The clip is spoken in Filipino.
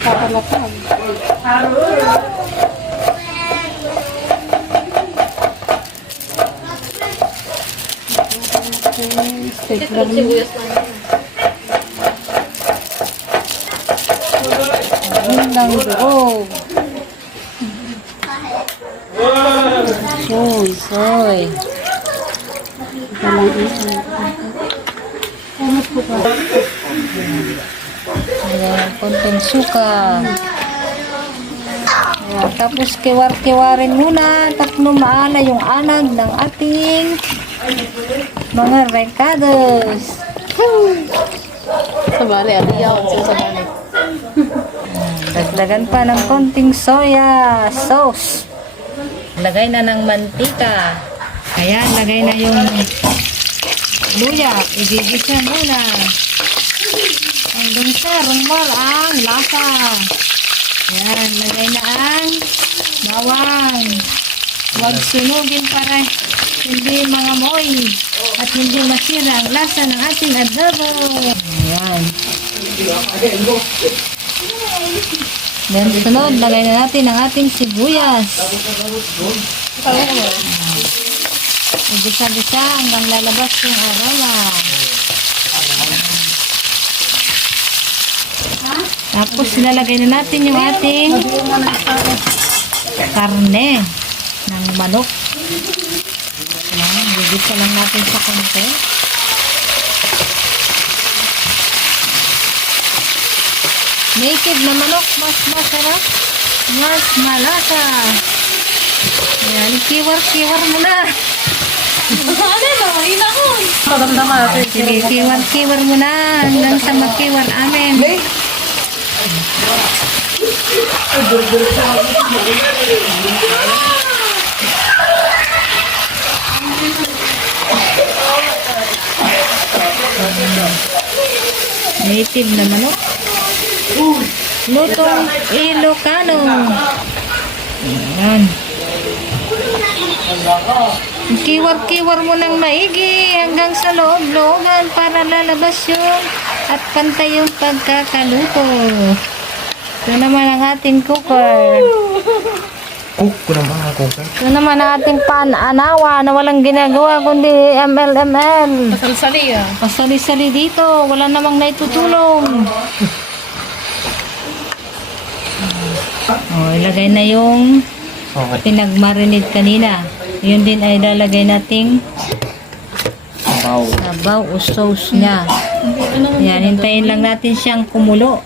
Kakalapag. Steak lang yun. Ang durog. Soy. Ayan, konting suka. Ayan, tapos kiwar-kiwarin muna at lumaana yung anag ng ating mga recados. Sabali, ariyaw. Sabali. Dagdagan pa ng konting soya sauce. Lagay na ng mantika. Ayan, lagay na yung luya. Igigisa muna. Hanggang sa rumar ang lasa. Ayan, lagay na ang bawang. Huwag sunugin para hindi mga moy at hindi masira ang lasa ng ating adobo. Ayan. Then sunod, lagay na natin ang ating sibuyas. Igisa-gisa hanggang lalabas yung aroma. Tapos nilalagay na natin yung ating karne ng manok. Ayan, gigisa lang natin sa konti. Native na manok, mas masarap, mas malasa. Ayan, kiwar-kiwar mo na. Sige, kiwar-kiwar mo na hanggang sa makiwar amin. Native na manok. Lutong Ilocano. Ayan. Kiwar-kiwar mo ng maigi hanggang sa loob-looban para lalabas yun at pantay yung pagkakaluto. Ito naman ang ating cooker. Ko naman ang cooker. Ito naman ang ating pan-anawa na walang ginagawa kundi ML. Pasali-sali ah. Pasali-sali dito. Wala namang naitutulong. Ilagay na yung pinagmarinate kanina. Yun din ay lalagay nating sabaw o sauce niya. Yan, hintayin lang natin siyang kumulo.